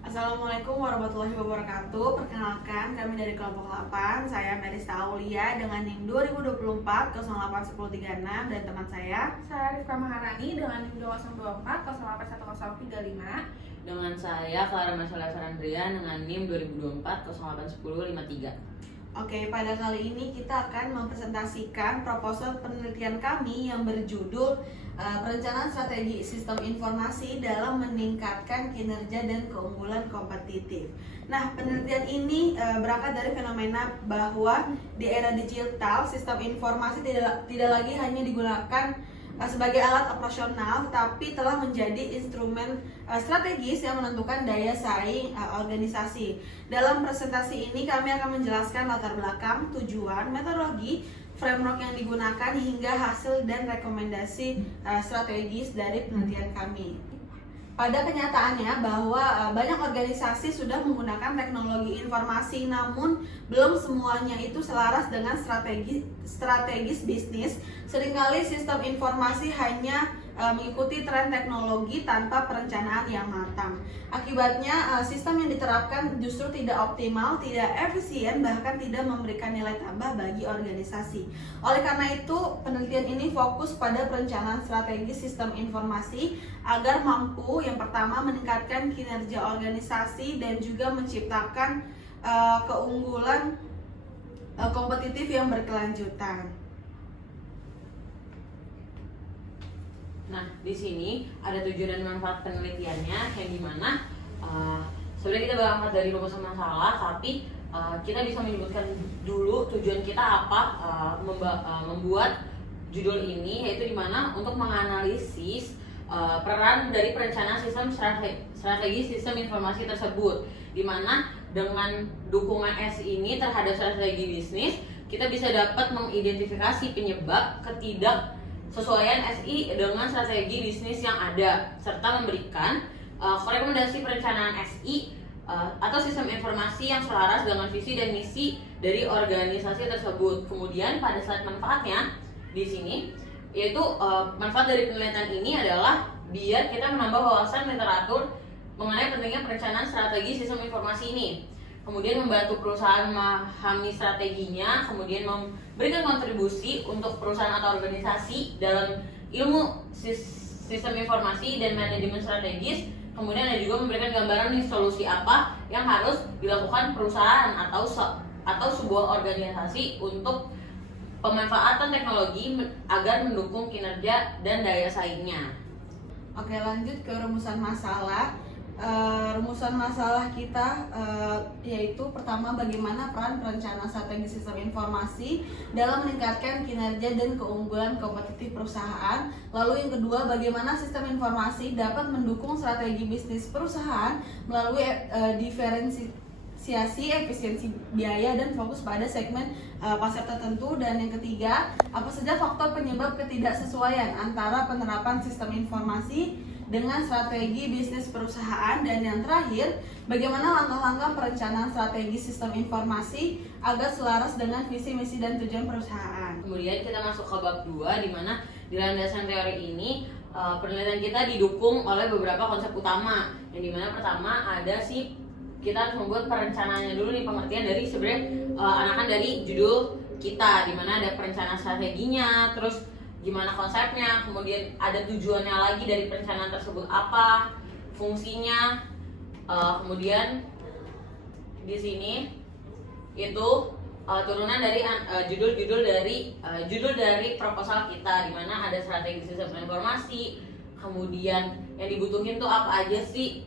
Assalamualaikum warahmatullahi wabarakatuh. Perkenalkan, kami dari kelompok 8. Saya Melisa Aulia dengan NIM 2024 081036 dan teman saya Rifka Maharani dengan NIM 2024 081035. Dengan saya Clara Marcella Sarandria dengan NIM 2024 081053. Oke, pada kali ini kita akan mempresentasikan proposal penelitian kami yang berjudul Perencanaan Strategi Sistem Informasi dalam Meningkatkan Kinerja dan Keunggulan Kompetitif. Nah, penelitian ini berangkat dari fenomena bahwa di era digital, sistem informasi tidak lagi hanya digunakan sebagai alat operasional, tetapi telah menjadi instrumen strategis yang menentukan daya saing organisasi. Dalam presentasi ini kami akan menjelaskan latar belakang, tujuan, metodologi, framework yang digunakan hingga hasil dan rekomendasi strategis dari penelitian kami. Pada kenyataannya bahwa banyak organisasi sudah menggunakan teknologi informasi, namun belum semuanya itu selaras dengan strategis bisnis. Seringkali sistem informasi hanya mengikuti tren teknologi tanpa perencanaan yang matang. Akibatnya sistem yang diterapkan justru tidak optimal, tidak efisien, bahkan tidak memberikan nilai tambah bagi organisasi. Oleh karena itu, penelitian ini fokus pada perencanaan strategis sistem informasi agar mampu yang pertama meningkatkan kinerja organisasi dan juga menciptakan keunggulan kompetitif yang berkelanjutan. Nah, di sini ada tujuan dan manfaat penelitiannya yang dimana sebenarnya kita berangkat dari rumusan masalah, tapi kita bisa menyebutkan dulu tujuan kita apa membuat judul ini, yaitu dimana untuk menganalisis peran dari perencanaan sistem strategi sistem informasi tersebut, dimana dengan dukungan S ini terhadap strategi bisnis kita bisa dapat mengidentifikasi penyebab ketidaksesuaian SI dengan strategi bisnis yang ada, serta memberikan rekomendasi perencanaan SI atau sistem informasi yang selaras dengan visi dan misi dari organisasi tersebut. Kemudian pada slide manfaatnya di sini, yaitu manfaat dari penelitian ini adalah biar kita menambah wawasan literatur mengenai pentingnya perencanaan strategi sistem informasi ini. Kemudian membantu perusahaan memahami strateginya, kemudian memberikan kontribusi untuk perusahaan atau organisasi dalam ilmu sistem informasi dan manajemen strategis. Kemudian ada juga memberikan gambaran nih solusi apa yang harus dilakukan perusahaan atau sebuah organisasi untuk pemanfaatan teknologi agar mendukung kinerja dan daya saingnya. Oke, lanjut ke rumusan masalah. Rumusan masalah kita yaitu pertama, bagaimana peran perencanaan strategi sistem informasi dalam meningkatkan kinerja dan keunggulan kompetitif perusahaan. Lalu yang kedua, bagaimana sistem informasi dapat mendukung strategi bisnis perusahaan melalui diferensiasi efisiensi biaya dan fokus pada segmen pasar tertentu. Dan yang ketiga, apa saja faktor penyebab ketidaksesuaian antara penerapan sistem informasi dengan strategi bisnis perusahaan. Dan yang terakhir, bagaimana langkah-langkah perencanaan strategi sistem informasi agar selaras dengan visi, misi, dan tujuan perusahaan. Kemudian kita masuk ke bab 2, di mana di landasan teori ini penelitian kita didukung oleh beberapa konsep utama, yang dimana pertama ada kita harus membuat perencanaannya dulu nih, pengertian dari sebenarnya anakan dari judul kita, dimana ada perencanaan strateginya, terus gimana konsepnya, kemudian ada tujuannya lagi dari perencanaan tersebut apa, fungsinya, kemudian di sini itu turunan dari judul dari proposal kita, dimana ada strategi sistem informasi, kemudian yang dibutuhin tuh apa aja sih,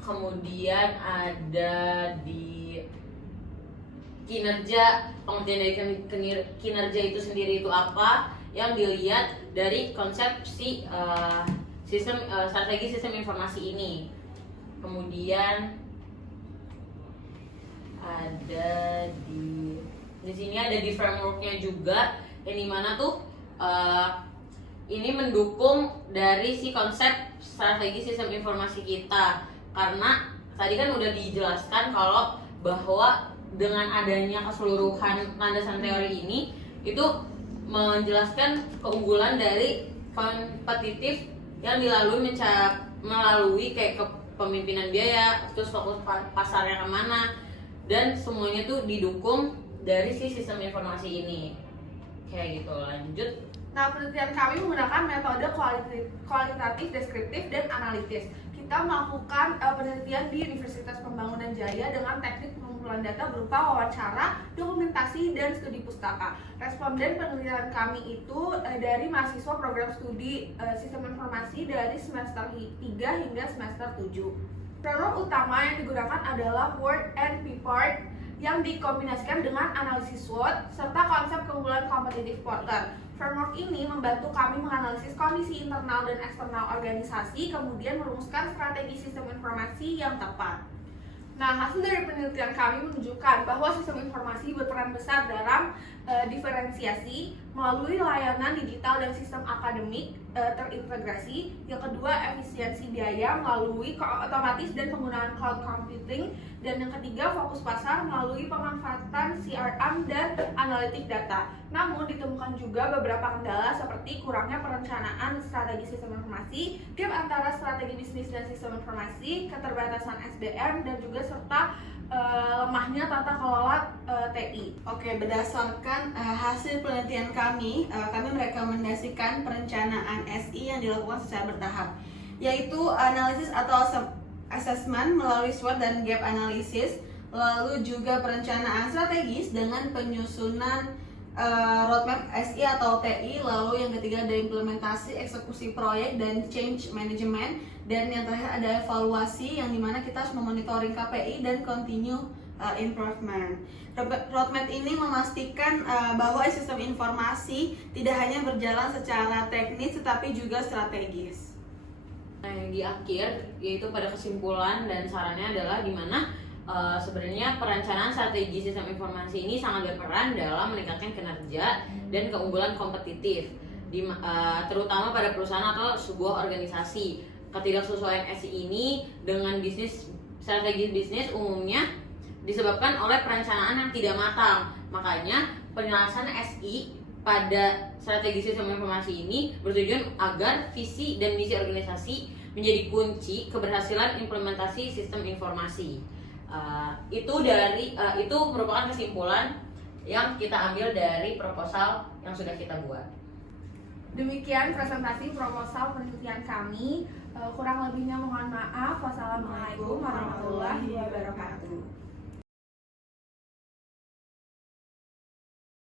kemudian ada di kinerja, pengertian dari kinerja itu sendiri itu apa yang dilihat dari konsep strategi sistem informasi ini. Kemudian ada di sini ada di frameworknya juga, yang dimana tuh ini mendukung dari konsep strategi sistem informasi kita, karena tadi kan udah dijelaskan kalau bahwa dengan adanya keseluruhan landasan teori ini itu menjelaskan keunggulan dari kompetitif yang dilalui melalui kayak pemimpinan biaya, terus fokus pasarnya kemana, dan semuanya tuh didukung dari si sistem informasi ini. Kayak gitu. Lanjut. Nah, penelitian kami menggunakan metode kualitatif, deskriptif, dan analitis. Kita melakukan penelitian di Universitas Pembangunan Jaya dengan teknik pengumpulan data berupa wawancara, dokumentasi, dan studi pustaka. Responden penelitian kami itu dari mahasiswa program studi sistem informasi dari semester 3 hingga semester 7. Framework utama yang digunakan adalah Word and P-Part yang dikombinasikan dengan analisis SWOT serta konsep keunggulan competitive quarter. Framework ini membantu kami menganalisis kondisi internal dan eksternal organisasi, kemudian merumuskan strategi sistem informasi yang tepat. Nah, hasil dari penelitian kami menunjukkan bahwa sistem informasi berperan besar dalam diferensiasi melalui layanan digital dan sistem akademik terintegrasi. Yang kedua, efisiensi biaya melalui otomatis dan penggunaan cloud computing. Dan yang ketiga, fokus pasar melalui pemanfaatan CRM dan analitik data. Namun ditemukan juga beberapa kendala seperti kurangnya perencanaan strategi sistem informasi, gap antara strategi bisnis dan sistem informasi, keterbatasan SDM, dan juga serta lemahnya tata kelola TI. Oke, berdasarkan hasil penelitian kami merekomendasikan perencanaan SI yang dilakukan secara bertahap, yaitu analisis atau assessment melalui SWOT dan gap analysis, lalu juga perencanaan strategis dengan penyusunan roadmap SI atau TI, lalu yang ketiga ada implementasi, eksekusi proyek, dan change management, dan yang terakhir ada evaluasi yang dimana kita harus memonitoring KPI dan continue improvement. Roadmap ini memastikan bahwa sistem informasi tidak hanya berjalan secara teknis tetapi juga strategis. Nah, yang di akhir yaitu pada kesimpulan dan sarannya adalah dimana sebenarnya perencanaan strategi sistem informasi ini sangat berperan dalam meningkatkan kinerja dan keunggulan kompetitif, terutama pada perusahaan atau sebuah organisasi. Ketidaksesuaian SI ini dengan strategi bisnis umumnya disebabkan oleh perencanaan yang tidak matang. Makanya penyelesaian SI pada strategi sistem informasi ini bertujuan agar visi dan misi organisasi menjadi kunci keberhasilan implementasi sistem informasi. Itu merupakan kesimpulan yang kita ambil dari proposal yang sudah kita buat. Demikian presentasi proposal penelitian kami. Kurang lebihnya mohon maaf. Wassalamualaikum warahmatullahi wabarakatuh.